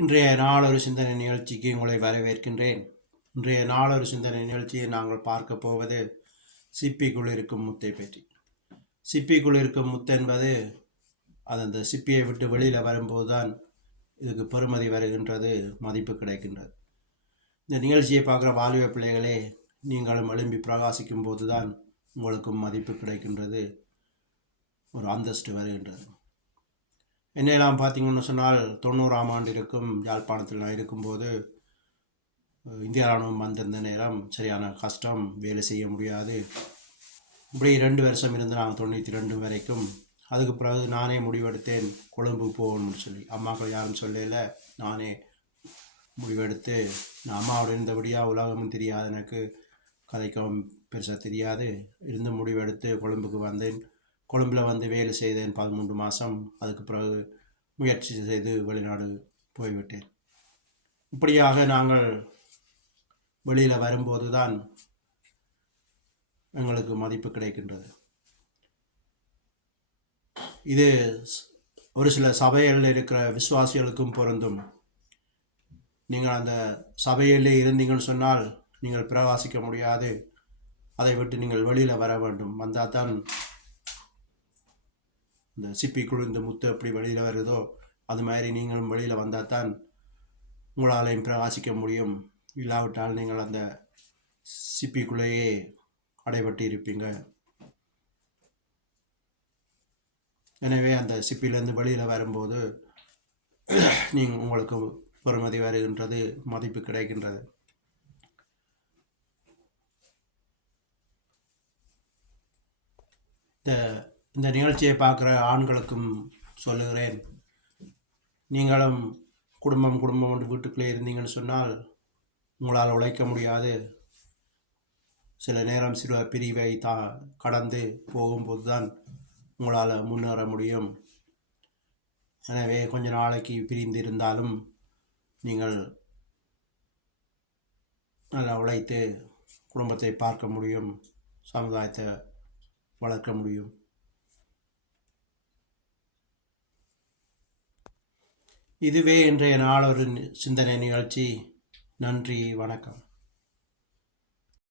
இன்றைய நாளொரு சிந்தனை நிகழ்ச்சிக்கு உங்களை வரவேற்கின்றேன். இன்றைய நாளொரு சிந்தனை நிகழ்ச்சியை நாங்கள் பார்க்க போவது சிப்பிக்குள் இருக்கும் முத்தை பற்றி. சிப்பிக்குள் இருக்கும் முத்து என்பது அது அந்த சிப்பியை விட்டு வெளியில் வரும்போது தான் இதுக்கு பெறுமதி வருகின்றது, மதிப்பு கிடைக்கின்றது. இந்த நிகழ்ச்சியை பார்க்குற வாலிப பிள்ளைகளே, நீங்களும் எழும்பி பிரகாசிக்கும் போது தான் உங்களுக்கும் மதிப்பு கிடைக்கின்றது, ஒரு அந்தஸ்து வருகின்றது. என்னெல்லாம் பார்த்தீங்கன்னு சொன்னால் 90ஆம் ஆண்டு இருக்கும் யாழ்ப்பாணத்தில் நான் இருக்கும்போது இந்திய ராணுவம் வந்திருந்த நேரம் சரியான கஷ்டம், வேலை செய்ய முடியாது. இப்படி 2 வருஷம் இருந்து நாங்கள் 92 வரைக்கும். அதுக்கு பிறகு நானே முடிவெடுத்தேன் கொழும்பு போகணும்னு சொல்லி. அம்மாக்கள் யாரும் சொல்லல, நானே முடிவெடுத்து நான் அம்மாவோட இருந்தபடியாக உலகமும் தெரியாது, எனக்கு கதைக்கவும் பெருசாக தெரியாது, இருந்து முடிவெடுத்து கொழும்புக்கு வந்தேன். கொழும்பில் வந்து வேலை செய்தேன் 13 மாதம். அதுக்கு பிறகு முயற்சி செய்து வெளிநாடு போய்விட்டேன். இப்படியாக நாங்கள் வெளியில் வரும்போது தான் எங்களுக்கு மதிப்பு கிடைக்கின்றது. இது ஒரு சில சபைகளில் இருக்கிற விசுவாசிகளுக்கும் பொருந்தும். நீங்கள் அந்த சபையிலே இருந்தீங்கன்னு சொன்னால் நீங்கள் பிரகாசிக்க முடியாது. அதை விட்டு நீங்கள் வெளியில் வர வேண்டும். வந்தால் தான் இந்த சிப்பிக்குள் இந்த முத்து எப்படி வெளியில் வருதோ அது மாதிரி நீங்களும் வெளியில் வந்தால் தான் உங்களாலையும் பிரகாசிக்க முடியும். இல்லாவிட்டால் நீங்கள் அந்த சிப்பிக்குள்ளேயே அடைபட்டு இருப்பீங்க. எனவே அந்த சிப்பிலேருந்து வெளியில் வரும்போது நீங்கள் உங்களுக்கு பெறுமதி வருகின்றது, மதிப்பு கிடைக்கின்றது. இந்த நிகழ்ச்சியை பார்க்குற ஆண்களுக்கும் சொல்லுகிறேன், நீங்களும் குடும்பம் வீட்டுக்குள்ளே இருந்தீங்கன்னு சொன்னால் உங்களால் உழைக்க முடியாது. சில நேரம் சில பிரிவை கடந்து போகும்போது தான் உங்களால் முன்னேற முடியும். எனவே கொஞ்ச நாளைக்கு பிரிந்து இருந்தாலும் நீங்கள் நல்லா உழைத்து குடும்பத்தை பார்க்க முடியும், சமுதாயத்தை வளர்க்க முடியும். இதுவே இன்றைய நாளொரு சிந்தனை நிகழ்ச்சி. நன்றி, வணக்கம்.